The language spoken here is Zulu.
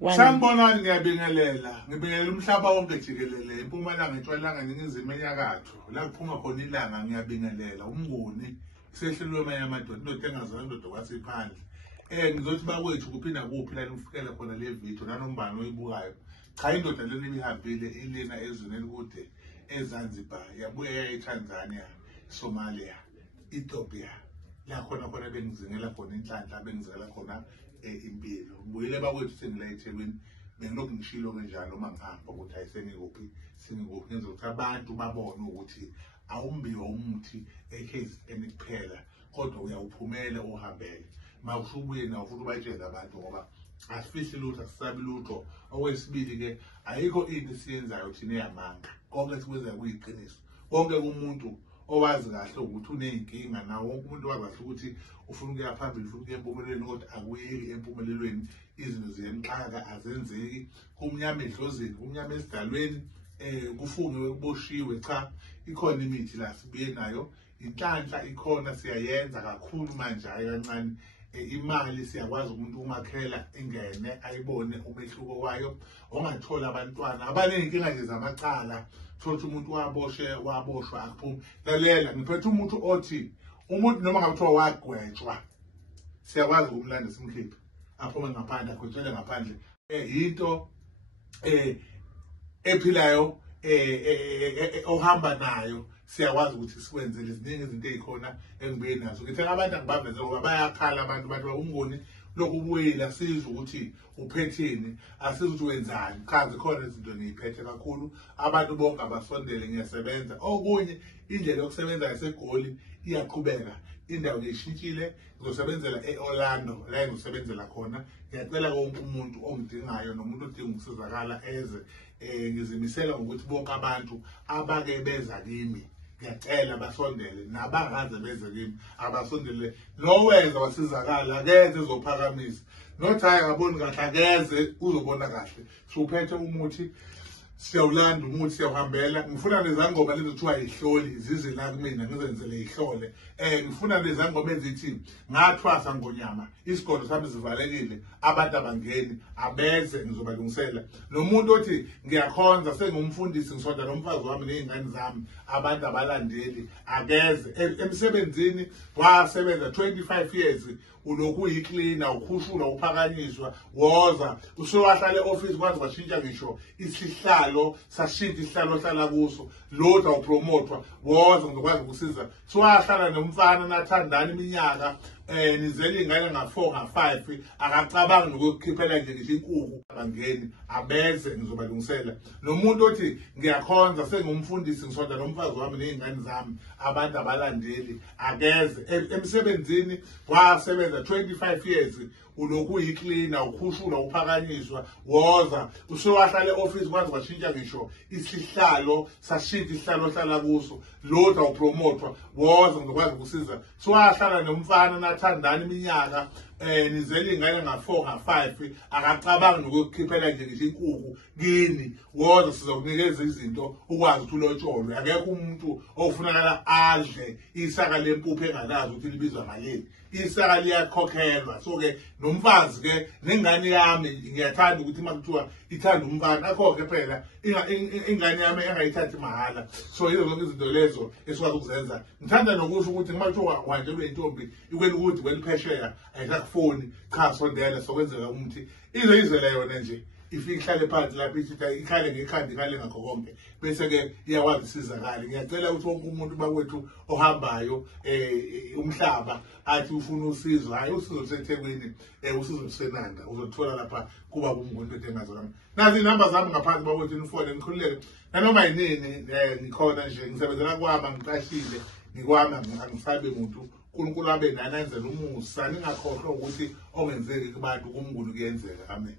Sanibonani, ngiyabingelela. Ngibingelela umhlaba wonke jikelele. Impumalanga, entshonalanga, ningizimu enyakatho. La kuphuma khona ilanga ngiyabingelela. Umnguni sehlelwe amanye amadoda, indoda engaziwa, indoda kwasiphandle. Ngizothi bakwethu kuphinda kuphi la nifikela khona le video nanombani oyibukayo. Cha, indoda lena ibihambile ilina ezweni elikude eZanzibar, yabuye yaya eTanzania, Somalia, Ethiopia. La khona bengizingela khona inhlanhla, bengizela khona impilo. Ngibuyele bakwethu sengila eThekwini, bengilokhu ngishilo kanjalo uma ngihamba ukuthi ayisengikuphi, sengikuphi, ngenza ukuthi abantu babone ukuthi awumbiwa umuthi ekhezini kuphela, kodwa uyawuphumela uhambele. Mawusubuye nawo futhi ubatshele abantu ngoba asifihli lutho, asisabi lutho. Okwesibili ke ayikho into esiyenzayo thina eyamanga, konke esikwenzayo kuyiqiniso. Konke umuntu owazi kahle ukuthi uneyinkinga, nawo wonke umuntu owazi kahle ukuthi ufuna ukuya phambili, ufuna ukuya empumelelweni, kodwa akuyeki empumelelweni, izinto ziyemxaka, azenzeki. Kumnyama edlozini, kumnyama esidalweni, kufungiwe, kuboshiwe. Cha, ikhona imithi la sibuye nayo, inhlanhla ikhona, siyayenza kakhulu manje, hayi kancane. Imali siyakwazi umuntu umakhela ingene ayibone umehluko wayo, ongathola abantwana abaneyinkinga nje zamacala, thothi umuntu waboshwa akuphumi. Lalela, ngiphethe umuntu othi umuntu noma ngabe kuthiwa wagwetshwa, siyakwazi ukumlanda simkhiphe aphume ngaphandle, agwetshele ngaphandle. Into ephilayo ohamba nayo, siyakwazi ukuthi sikwenzele. Ziningi izinto ezikhona engibuye nazo. Ngithe abantu angibaveze ngoba bayakhala abantu bathi Mnguni lokhu ubuyile, asizi ukuthi uphetheni, asizi ukuthi wenzani. Cha, zikhona izinto ngiyiphethe kakhulu. Abantu bonke abasondele, ngiyasebenza. Okunye indlela yokusebenza yaseGoli iyaqhubeka, indawo ngiyishintshile, ngizosebenzela eOrlando la engizosebenzela khona. Ngiyacela wonke umuntu ongidingayo nomuntu odinga ukusizakala eze, ngizimisela ngokuthi bonke abantu abake beza kimi, ngiyacela basondele, nabangaze beze kimi abasondele. Nowenza wasizakala akeze ezophakamisa, nothi hayi akaboni kahle akeze uzobona kahle. Siwuphethe umuthi, siyawulanda umuthi, siyawuhambela. Ngifuna nezangoma lezi kuthiwa yihloli zize la kumina ngizenzele yihlole. Ngifuna nezangoma ezithi ngathwasa ngonyama, isigodo sami sivalekile, abantu abangeni, abeze ngizobalungisela. Nomuntu othi ngiyakhonza, sengumfundisi, ngisonda nomfazi wami nezingane zami, abantu abalandeli, akeze. Emsebenzini wasebenza 25 years, ulokhu uyiklina, ukhushula, uphakanyiswa, woza usuwahlala e-office, kwazi kwashintsha ngisho isihlalo, sashintsha isihlalo ohlala kuso, lodwa awupromotwa, woza ngizokwazi ukusiza. Suwahlala nomfana nathandana iminyaka, nizele ingane nga4 nga5, akacabangi nokukhiphela nje ngisho inkukhu abangeni, abeze ngizobalungisela. Nomuntu othi ngiyakhonza, sengumfundisi, ngisonda nomfazi wami nezingane zami, abantu abalandeli, akeze. Emsebenzini wasebenza 25 years, ulokhu uyiklina, ukhushula, uphakanyiswa, woza usuwahlala e-office, kwazi kwashintsha ngisho isihlalo, sashintsha isihlalo ohlala kuso, lodwa awupromotwa, woza ngizokwazi ukusiza. Suwahlala nomfana nathandana iminyaka, nizele ingane nga4 nga5, akacabangi nokukhiphela nje ngisho inkukhu kini, woza sizokunikeza izinto ukwazi ukuthi ulotsholwe. Akekho umuntu ofunakala adle isaka lempuphu engalazi ukuthi libizwa malini. Isaka liyakhokhelwa. So ke nomfazi ke nengane yami ngiyathanda ukuthi makuthiwa ithanda umfana akho-ke phela ingane yami engayithathi mahala. So yizo zonke izinto lezo esikwazi ukuzenza. Ngithanda nokusho ukuthi noma kuthiwa wanjelwe intombi ikwena ukuthi kweliphesheya ayisakufoni, cha sondela sokwenzeka umuthi ize yona nje ifike ihlale phansi lapho ithi ikhale ngekhanda, ikhale ngakho konke, bese ke iyakwazi isizakala. Ngiyacela ukuthi wonke umuntu bakwethu ohambayo umhlaba athi ufuna usizo, hayi usizo luseThekwini, usizo lusenanda, uzothola lapha kuba Mnguni into engazona. Nazi inamba zami ngaphansi bakwethu, nifone nikhululeke nanoma yinini. Ngikhona nje, ngisebenzela kwami, ngiqashile ngikwami, angisabe muntu. uNkulunkulu abe nani enzele umusa, ningakhohlwa ukuthi ongenzeki kubantu kuMnguni kuyenzeka. Amen.